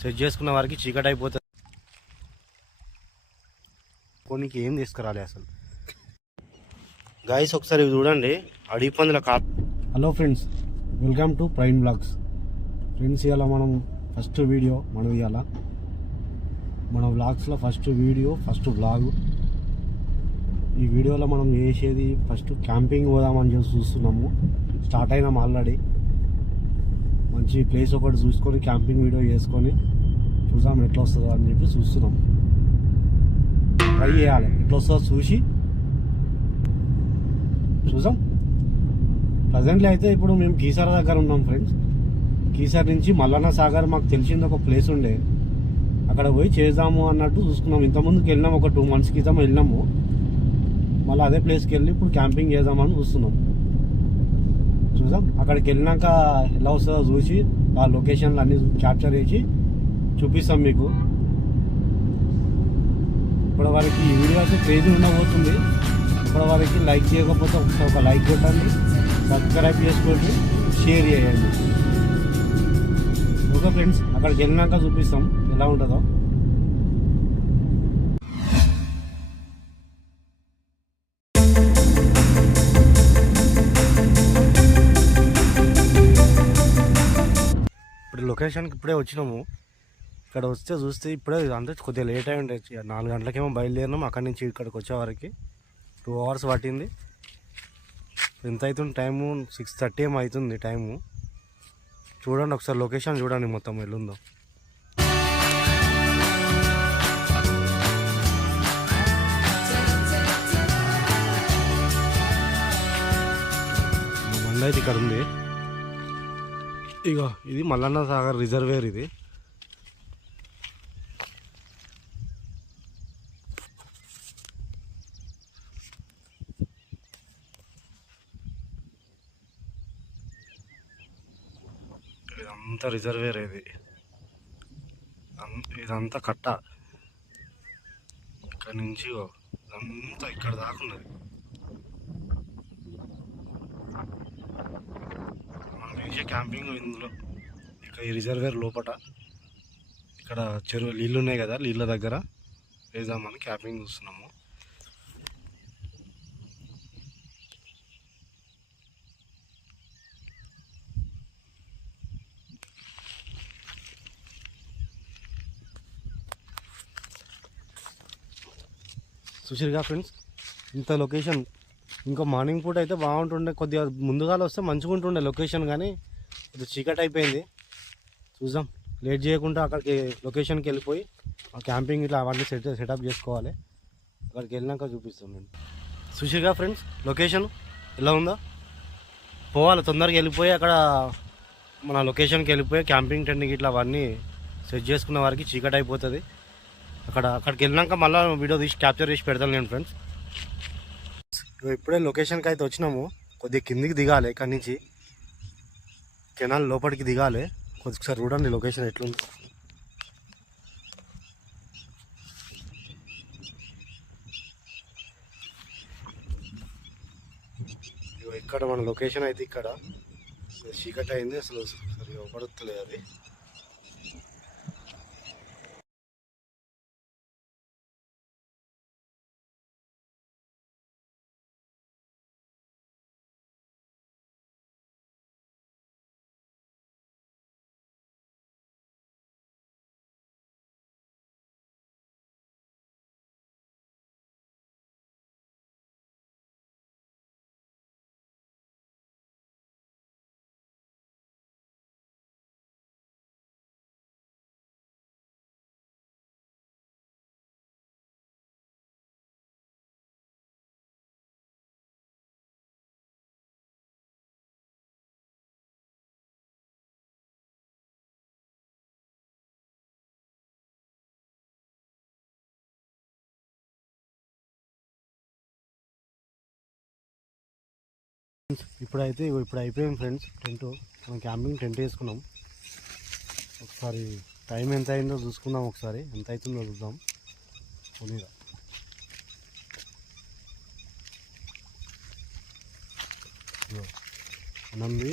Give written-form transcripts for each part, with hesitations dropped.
Set చేసుకున్న వారికి చీకటి అయిపోతుంది. కొన్నికి ఏం తీసుకురాలి అసలు. గాయస్ ఒకసారి చూడండి అడవి పందుల hello friends, welcome to Prime Blogs. Friends ఇవాళ మనం ఫస్ట్ వీడియో ఇవాళ మన బ్లాగ్స్లో ఫస్ట్ వీడియో ఫస్ట్ బ్లాగ్. ఈ వీడియోలో మనం చేసేది ఫస్ట్ క్యాంపింగ్ పోదామని చెప్పి చూస్తున్నాము. స్టార్ట్ అయినాం ఆల్రెడీ. మంచి ప్లేస్ ఒకటి చూసుకొని క్యాంపింగ్ వీడియో చేసుకొని చూద్దాం ఎట్లా వస్తుందో అని చెప్పి చూస్తున్నాం. ట్రై చేయాలి, ఎట్లా వస్తుందో చూద్దాం. ప్రజెంట్లీ అయితే ఇప్పుడు మేము కీసర దగ్గర ఉన్నాం ఫ్రెండ్స్. కీసర్ నుంచి మల్లన్న సాగర్ మాకు తెలిసింది ఒక ప్లేస్ ఉండే, అక్కడ పోయి చేద్దాము అన్నట్టు చూసుకున్నాం. ఇంతకుముందుకు వెళ్ళినాము, ఒక 2 months క్రితం వెళ్ళినాము. మళ్ళీ అదే ప్లేస్కి వెళ్ళి ఇప్పుడు క్యాంపింగ్ చేద్దామని చూస్తున్నాం. చూద్దాం అక్కడికి వెళ్ళినాక ఎలా వస్తుందో చూసి ఆ లొకేషన్లు అన్నీ క్యాప్చర్ చేసి చూపిస్తాం మీకు. ఇప్పుడు వారికి ఈ వీడియో అయితే క్రేజీ ఉండబోతుంది. ఇప్పుడు వారికి లైక్ చేయకపోతే ఒకసారి ఒక లైక్ కొట్టండి, సబ్స్క్రైబ్ చేసుకోండి, షేర్ చేయండి. ఓకే ఫ్రెండ్స్, అక్కడికి వెళ్ళినాక చూపిస్తాం ఎలా ఉంటుందో. ఇప్పుడు లొకేషన్కి ఇప్పుడే వచ్చినాము. ఇక్కడ వస్తే చూస్తే ఇప్పుడే అంతే కొద్దిగా లేట్ అయి ఉండే. 4 గంటలకేమో బయలుదేరినాము. అక్కడి నుంచి ఇక్కడికి వచ్చేవారికి 2 hours పట్టింది. ఎంత అవుతుంది టైము? 6:30 ఏమో అవుతుంది టైము. చూడండి ఒకసారి లొకేషన్ చూడండి మొత్తం ఎల్లుందో. బండి అయితే ఇక్కడ ఉంది. ఇగో ఇది మల్లన్న సాగర్ రిజర్వేర్. ఇది ఇదంతా రిజర్వేర్. ఇదంతా కట్ట. ఇక్కడ నుంచి ఇదంతా ఇక్కడ దాకున్నది. మనం చేసే క్యాంపింగ్ ఇందులో ఇక ఈ రిజర్వేర్ లోపల. ఇక్కడ చెరువు నీళ్ళు ఉన్నాయి కదా, నీళ్ళ దగ్గర వేద్దామని క్యాంపింగ్ చూస్తున్నాము. చూసిరుగా ఫ్రెండ్స్, ఇంత లొకేషన్. ఇంకా మార్నింగ్ పూట అయితే బాగుంటుండే, కొద్దిగా ముందుగా వస్తే మంచిగా ఉంటుండే లొకేషన్. కానీ ఇది చీకటి అయిపోయింది. చూద్దాం, లేట్ చేయకుండా అక్కడికి లొకేషన్కి వెళ్ళిపోయి ఆ క్యాంపింగ్ ఇట్లా అవన్నీ సెటప్ చేసుకోవాలి. అక్కడికి వెళ్ళినాక చూపిస్తాం నేను. చూసిరుగా ఫ్రెండ్స్, లొకేషన్ ఎలా ఉందో. పోవాలి తొందరగా వెళ్ళిపోయి అక్కడ మన లొకేషన్కి వెళ్ళిపోయి క్యాంపింగ్ టెంట్ ఇట్లా అవన్నీ సెట్ చేసుకున్న వారికి చీకటి అయిపోతుంది. అక్కడికి వెళ్ళినాక మళ్ళీ వీడియో తీసి క్యాప్చర్ చేసి పెడతాను నేను ఫ్రెండ్స్. ఇప్పుడే లొకేషన్కి అయితే వచ్చినాము. కొద్దిగా కిందికి దిగాలి, ఇక్కడి నుంచి కెనాల్ లోపలికి దిగాలి. కొద్దిసారి చూడండి లొకేషన్ ఎట్లుంది. ఇక్కడ మన లొకేషన్ అయితే ఇక్కడ చీకటి అయింది, అసలు సరిగా పడుతలేదు అది. ఇప్పుడు అయిపోయింది ఫ్రెండ్స్ టెంట్. మనం క్యాంపింగ్ టెంట్ వేసుకున్నాం. ఒకసారి టైం ఎంత అయిందో చూసుకుందాం. ఒకసారి ఎంత అవుతుందో చూద్దాం. కొద్దిగా 8,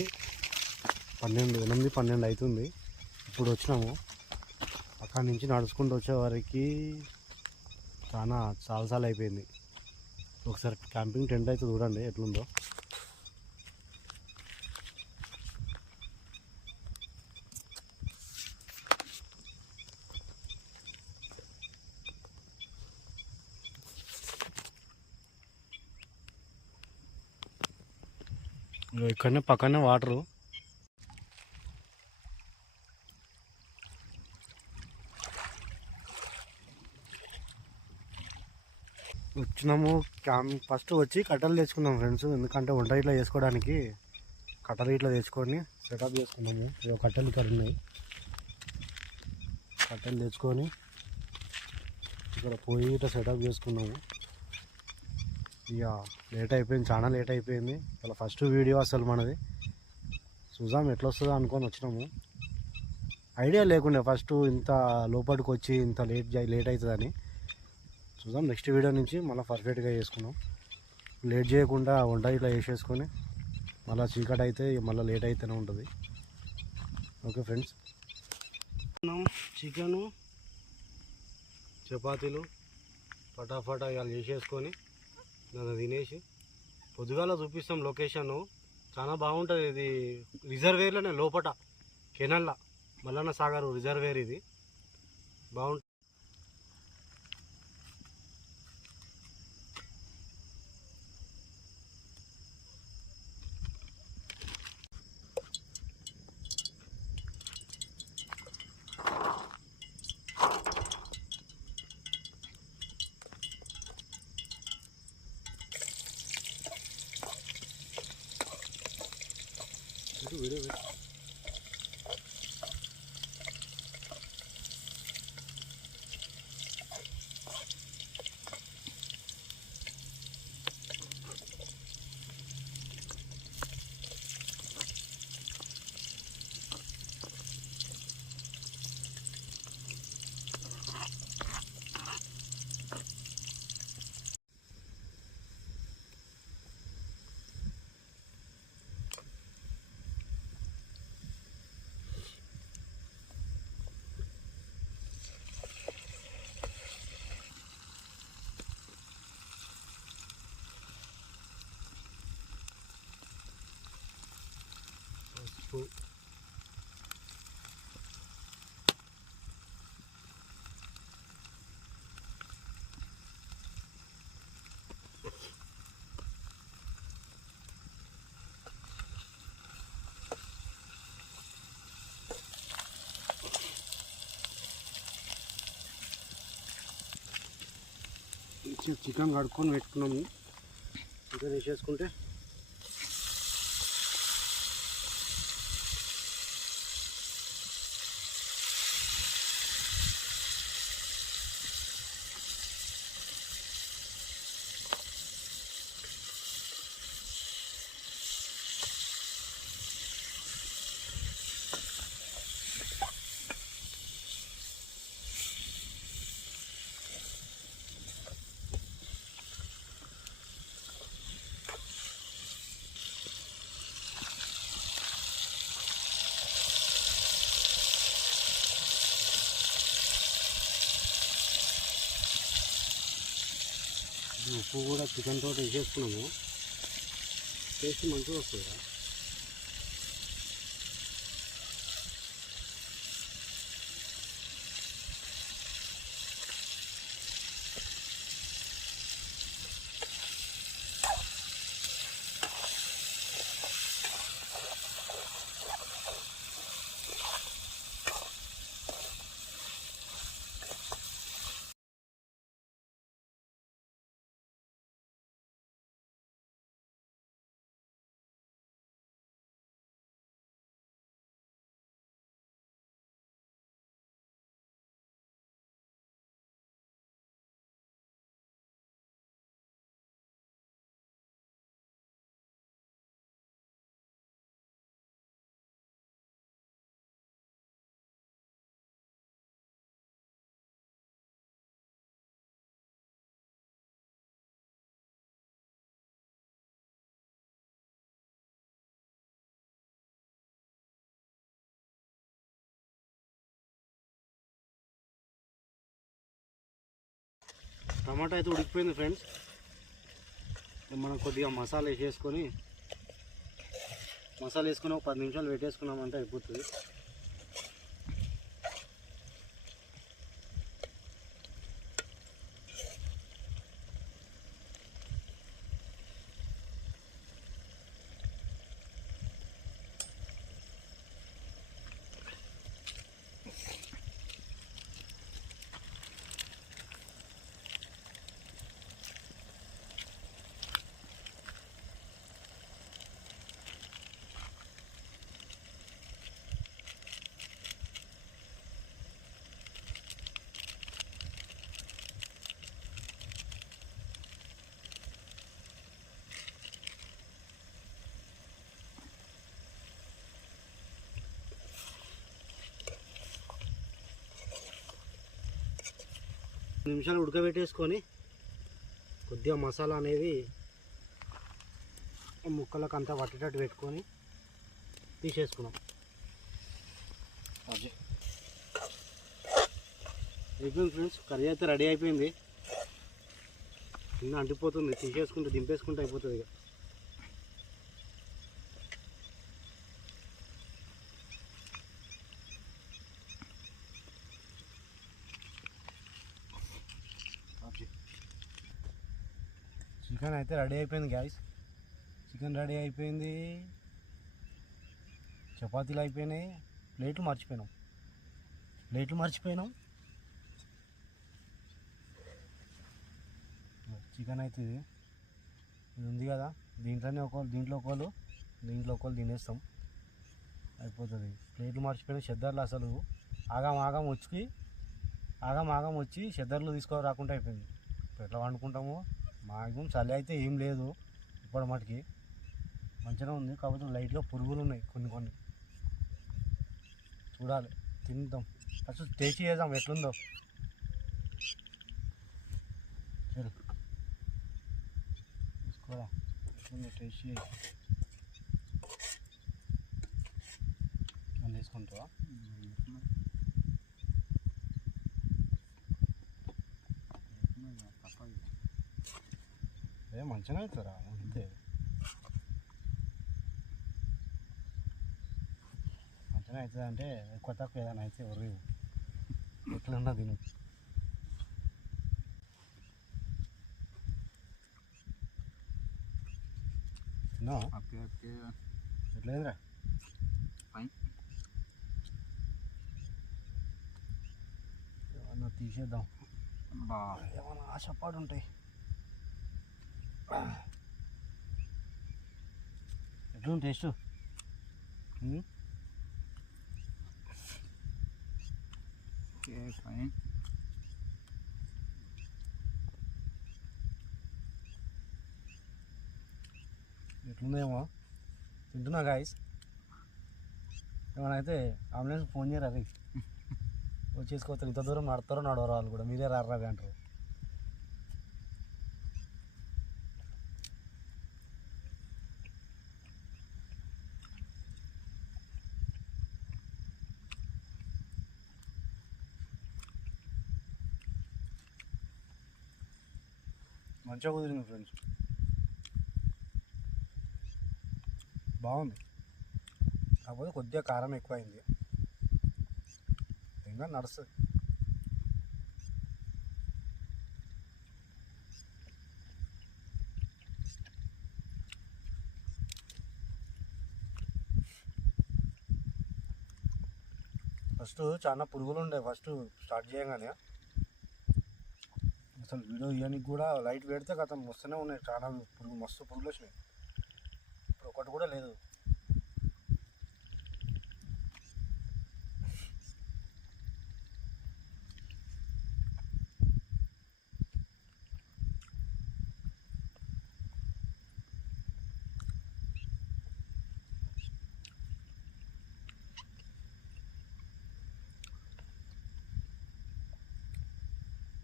12 అవుతుంది. ఇప్పుడు వచ్చినాము. అక్కడి నుంచి నడుచుకుంటూ వచ్చేవారికి చాలాసార్లు అయిపోయింది. ఒకసారి క్యాంపింగ్ టెంట్ అయితే చూడండి ఎట్లుందో. ఇక్కడనే పక్కనే వాటరు. వచ్చినాము ఫస్ట్ వచ్చి కట్టెలు తెచ్చుకున్నాం ఫ్రెండ్స్. ఎందుకంటే వంట ఇట్లా చేసుకోవడానికి కట్టెలు ఇట్లా తెచ్చుకొని సెటప్ చేసుకున్నాము. కట్టెలు ఇక్కడ ఉన్నాయి. కట్టెలు తెచ్చుకొని ఇక్కడ పోయి ఇట్లా సెటప్ చేసుకున్నాము. ఇక లేట్ అయిపోయింది, చాలా లేట్ అయిపోయింది. ఇలా ఫస్ట్ వీడియో అసలు మనది. చూద్దాం ఎట్లా వస్తుందో అనుకొని వచ్చినాము. ఐడియా లేకుండే ఫస్ట్ ఇంత లోపలికి వచ్చి ఇంత లేట్ అవుతుందని. చూద్దాం నెక్స్ట్ వీడియో నుంచి మళ్ళీ పర్ఫెక్ట్గా చేసుకున్నాం. లేట్ చేయకుండా వంట ఇట్లా వేసేసుకొని మళ్ళీ చీకటి అయితే మళ్ళీ లేట్ అయితేనే ఉంటుంది. ఓకే ఫ్రెండ్స్, చికెను చపాతీలు ఫటాఫటా ఇవాళ చేసేసుకొని నన్ను తినేసి పొద్దుగాల చూపిస్తాం లొకేషను. చాలా బాగుంటుంది. ఇది రిజర్వేర్లోనే లోపట కెనల్లా మల్లన్న సాగర్ రిజర్వేర్. ఇది బాగుంటుంది. వీడియో చికెన్ కడుక్కొని పెట్టుకున్నాము. చికెన్ వేసేసుకుంటే ఉప్పు కూడా చికెన్ తోటి వేసేసుకున్నాము. టేస్ట్ మంచిగా వస్తుంది. టమాటా అయితే ఉడికిపోయింది ఫ్రెండ్స్. మనం కొద్దిగా మసాలా వేసుకొని ఒక 10 నిమిషాలు పెట్టేసుకున్నామంటే అయిపోతుంది. నిమిషాలు ఉడకబెట్టేసుకొని కొద్దిగా మసాలా అనేది ముక్కలకు అంతా పట్టేటట్టు పెట్టుకొని తీసేసుకున్నాం. అయిపోయింది ఫ్రెండ్స్, కర్రీ అయితే రెడీ అయిపోయింది. కింద అంటిపోతుంది, తీసేసుకుంటే దింపేసుకుంటే అయిపోతుంది. ఇక చికెన్ అయితే రెడీ అయిపోయింది గ్యాస్. చికెన్ రెడీ అయిపోయింది, చపాతీలు అయిపోయినాయి, ప్లేట్లు మర్చిపోయినాం. చికెన్ అయితే ఇది ఉంది కదా, దీంట్లో ఒకళ్ళు తినేస్తాం, అయిపోతుంది. ప్లేట్లు మర్చిపోయిన చెద్దర్లు అసలు ఆగం వచ్చి చెద్దర్లు రాకుండా అయిపోయింది. ఎట్లా వండుకుంటాము? మాక్సిమం చలి అయితే ఏం లేదు ఇప్పుడు మటుకి, మంచిగా ఉంది. కాకపోతే లైట్గా పురుగులు ఉన్నాయి కొన్ని. చూడాలి, తిందాం. ఫస్ట్ టేస్ట్ చేద్దాం ఎట్లుందో. సరే తీసుకోరా, ఎట్లుందో టేస్ట్ చేయి. అని తీసుకుంటావా? మంచిగా అవుతారా? అంతే, మంచిగా అవుతుంది. అంటే ఎక్కువ తక్కువ ఏదైనా అయితే ఎవరు ఎట్లా తిను. ఎట్లేదురా? ఏమన్నా తీసేద్దాం, ఏమన్నా ఆశపాటు ఉంటాయి. ఎట్లుంది టేస్ట్? ఫైన్. ఎట్లుందేమో తింటున్నా గాయస్. ఏమైనా అయితే అంబులెన్స్ ఫోన్ చేయరా? అది వచ్చేసుకోవచ్చు. ఇంత దూరం నడవరు వాళ్ళు కూడా, మీరే రారా అంటారు. మంచిగా కుదిరింది ఫ్రెండ్స్, బాగుంది. కాకపోతే కొద్దిగా కారం ఎక్కువైంది, ఇంకా నడుస్తుంది. ఫస్ట్ చాలా పురుగులు ఉండే ఫస్ట్ స్టార్ట్ చేయగానే. అసలు వీడియో ఇవన్నీ కూడా లైట్ పెడితే గత వస్తూనే ఉన్నాయి, చాలా మస్తు పురుగులు వచ్చినాయి. ఇప్పుడు ఒకటి కూడా లేదు.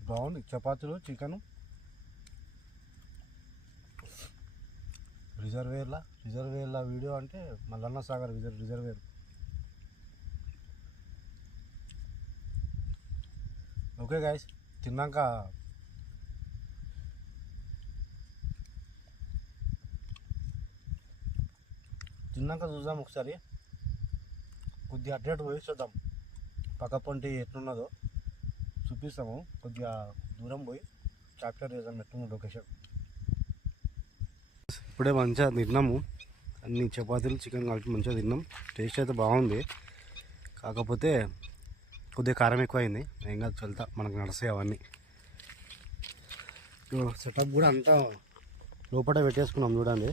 బాగుంది. చపాతీలు, చికెను, రిజర్వేర్ల వీడియో అంటే Mallanna Sagar reservoir. Okay guys, తిన్నాక తిన్నాక చూద్దాం ఒకసారి, కొద్దిగా అటు పోయి చూద్దాం, పక్క పొంటి ఎట్లున్నదో చూపిస్తాము. కొద్దిగా దూరం పోయి క్యాప్చర్ చేద్దాం ఎట్లున్న లొకేషన్. ఇప్పుడే మంచిగా తిన్నాము, అన్ని చపాతీలు చికెన్ కలిపి మంచిగా తిన్నాం. టేస్ట్ అయితే బాగుంది, కాకపోతే కొద్దిగా కారం ఎక్కువైంది. ఏం కాదు, చల్తా, మనకు నడుస్తాయి అవన్నీ. సెటప్ కూడా అంతా లోపల పెట్టేసుకున్నాం చూడండి.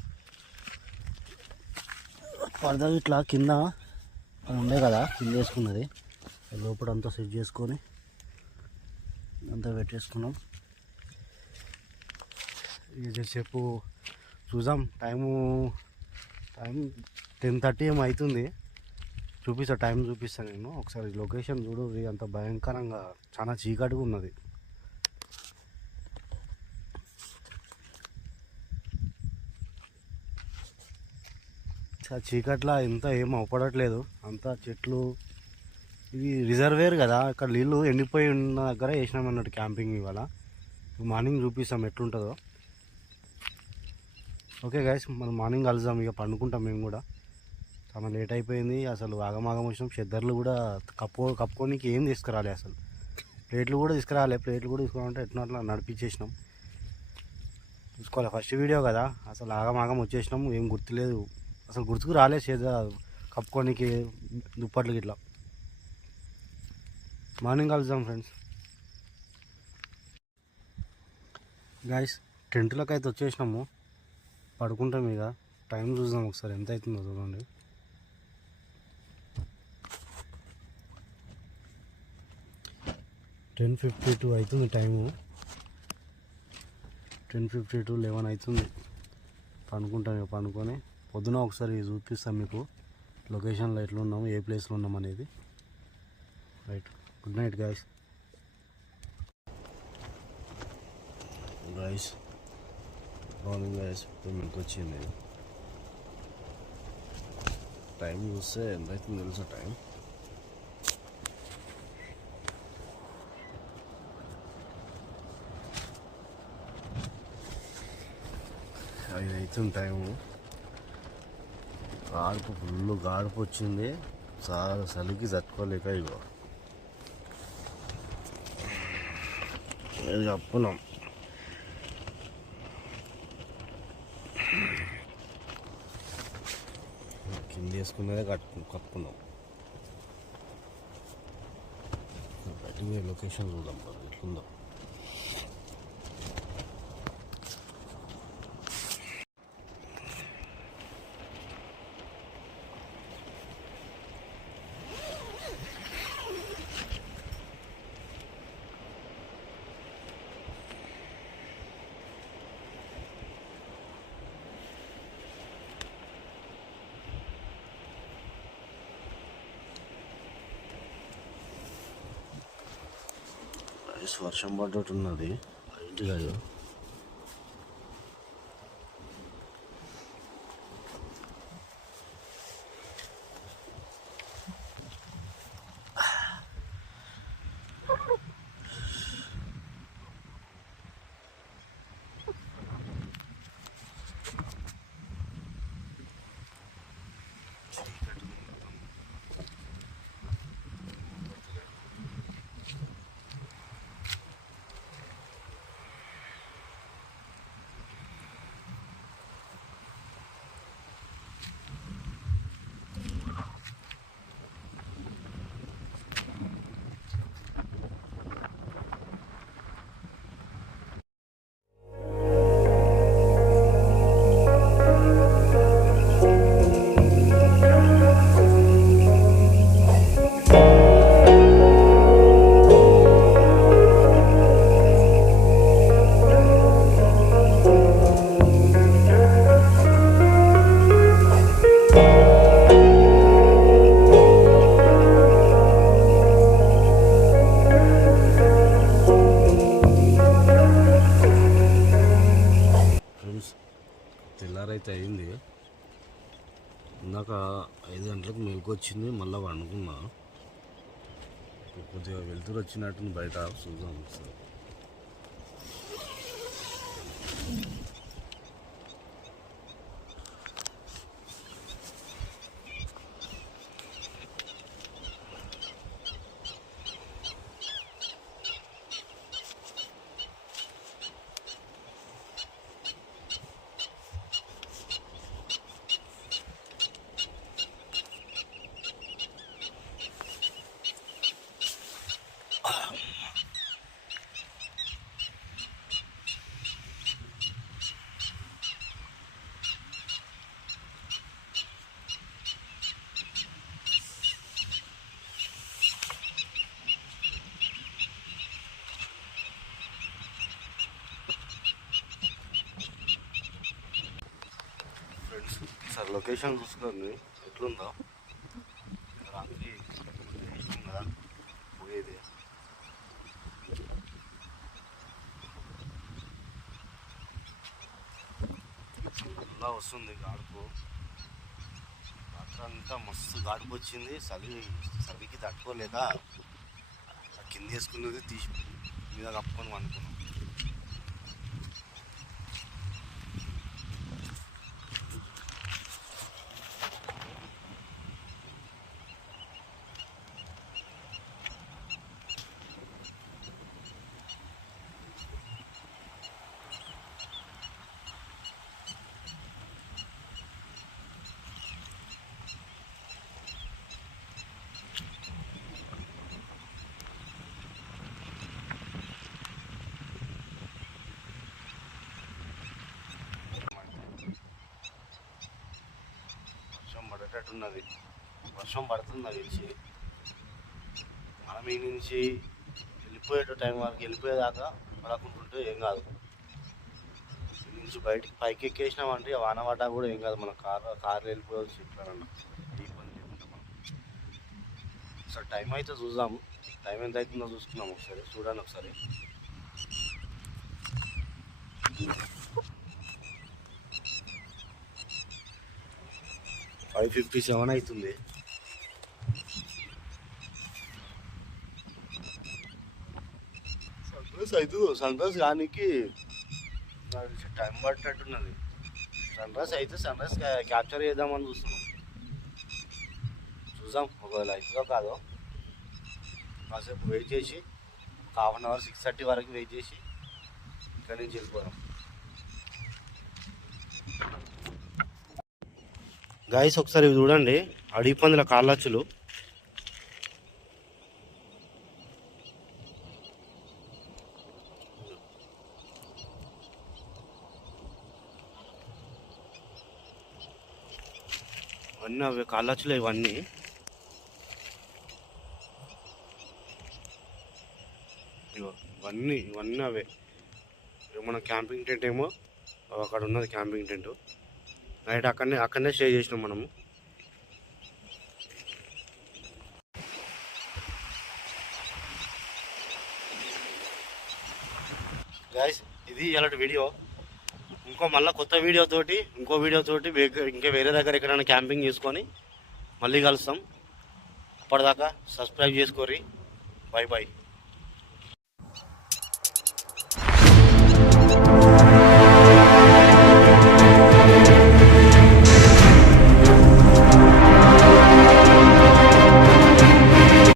పరదా ఇట్లా కింద ఉండే కదా, కింద వేసుకున్నది, లోపల అంతా సెట్ చేసుకొని అంతా పెట్టేసుకున్నాం. ఇది చెప్పు చూద్దాం, టైం 10:30 ఏమో అవుతుంది. టైం చూపిస్తాను నేను ఒకసారి. లొకేషన్ చూడు, అంత భయంకరంగా చాలా చీకటిగా ఉన్నది. చీకట్లా ఇంత ఏం అవపడట్లేదు, అంతా చెట్లు. ఇది రిజర్వేర్ కదా, ఇక్కడ నీళ్ళు ఎండిపోయి ఉన్న దగ్గర వేసినాం అన్నట్టు క్యాంపింగ్. ఇవాళ మార్నింగ్ చూపిస్తాం ఎట్లుంటుందో. ఓకే గైస్, మనం మార్నింగ్ కలుద్దాం. ఇక పండుకుంటాం మేము కూడా, చాలా లేట్ అయిపోయింది. అసలు ఆగమాగం వచ్చినాం. చెద్దర్లు కూడా కప్పుకోనికి ఏం తీసుకురాలి, అసలు ప్లేట్లు కూడా తీసుకురావాలంటే ఎట్లా అట్లా నడిపించేసినాం. చూసుకోవాలి, ఫస్ట్ వీడియో కదా, అసలు ఆగమాగం వచ్చేసినాం. ఏం గుర్తులేదు, అసలు గుర్తుకు రాలేదు కప్పుకోనికి దుప్పట్లు ఇట్లా. మార్నింగ్ కలుద్దాం ఫ్రెండ్స్. గైస్, టెంట్లోకి అయితే వచ్చేసినాము, పడుకుంటాం. ఇక టైం చూద్దాం ఒకసారి, ఎంత అవుతుందో చూడండి. 10:52 అవుతుంది టైము. 10:52, 11 అవుతుంది. పండుకుంటాం. ఇక పండుకొని పొద్దున ఒకసారి చూపిస్తాం మీకు లొకేషన్లో ఎట్లా ఉన్నాము, ఏ ప్లేస్లో ఉన్నాం అనేది. Right, good night guys. Morning guys, ఇప్పుడు మీకు వచ్చింది. టైం చూస్తే ఎంత అవుతుంది తెలుసా? టైం 5 అవుతుంది టైము. ఫుల్ గాడుపు వచ్చింది, చాలా చలికి తట్టుకోలేక ఇగో కప్పున్నాం. కింద వేసుకున్నదే కప్పుకున్నాం. బయటికి లొకేషన్ చూద్దాం ఎట్లుందో. వర్షం పడ్డట్టు ఉన్నది లైట్గా. తెల్లారైతే అయింది. ఇందాక 5 గంటలకు మెలకు వచ్చింది, మళ్ళీ వండుకున్నా. కొద్దిగా వెళ్తురు వచ్చినట్టు బయట చూద్దాం ఒకసారి. ఫ్రెండ్స్ సార్ లొకేషన్ చూసుకోండి ఎట్లుందో. రాత్రి ఇష్టం కదా పోయేది. అలా వస్తుంది గాడుపు. రాత్రి అంతా మస్తు గాడుపు వచ్చింది. చలికి తట్టుకోలేక కింద వేసుకున్నది తీసి మీద కప్పుకొని అనుకున్నాం. పడేటట్టున్నది, వర్షం పడుతుంది నాకు తెలిసి. మనం ఈ నుంచి వెళ్ళిపోయే టైం వరకు వెళ్ళిపోయేదాకా పడకుంటుంటే ఏం కాదు. ఈ నుంచి బయటికి పైకి ఎక్కేసినామంటే వాన పడ్డా కూడా ఏం కాదు. మన కార్లో వెళ్ళిపోవచ్చు ఎట్లనన్నా ఇబ్బంది లేకుండా. మనం ఒకసారి టైం అయితే చూద్దాము. టైం ఎంత అవుతుందో చూసుకున్నాము. ఒకసారి చూడండి. ఒకసారి 5:57 అవుతుంది. సన్ రైజ్ కానీ టైం పట్టేటట్టున్నది. సన్ రైజ్ అయితే సన్ రైజ్ క్యాప్చర్ చేద్దామని చూస్తున్నాం. చూద్దాం ఒకవేళ అవుతుందో కాదో. కాసేపు వెయిట్ చేసి ఒక ½ అవర్ 6:30 వరకు వెయిట్ చేసి ఇక్కడి నుంచి వెళ్ళిపోదాం. గాయస్ ఒకసారి చూడండి, అడవి పందుల కాళ్ళచ్చులు. ఇవన్నీ అవే కాళ్ళచ్చులు. ఇవన్నీ ఇవన్నీ అవే. మన క్యాంపింగ్ టెంట్ ఏమో అక్కడ ఉన్నది. క్యాంపింగ్ టెంట్ నైట్ అక్కడనే స్టే చేసినాం మనము. గైస్ ఇది ఇలాంటి వీడియో. మళ్ళీ కొత్త వీడియోతోటి ఇంకో వీడియోతోటి ఇంకా వేరే దగ్గర ఎక్కడైనా క్యాంపింగ్ చేసుకొని మళ్ళీ కలుస్తాం. అప్పటిదాకా సబ్స్క్రైబ్ చేసుకోరి. Bye bye.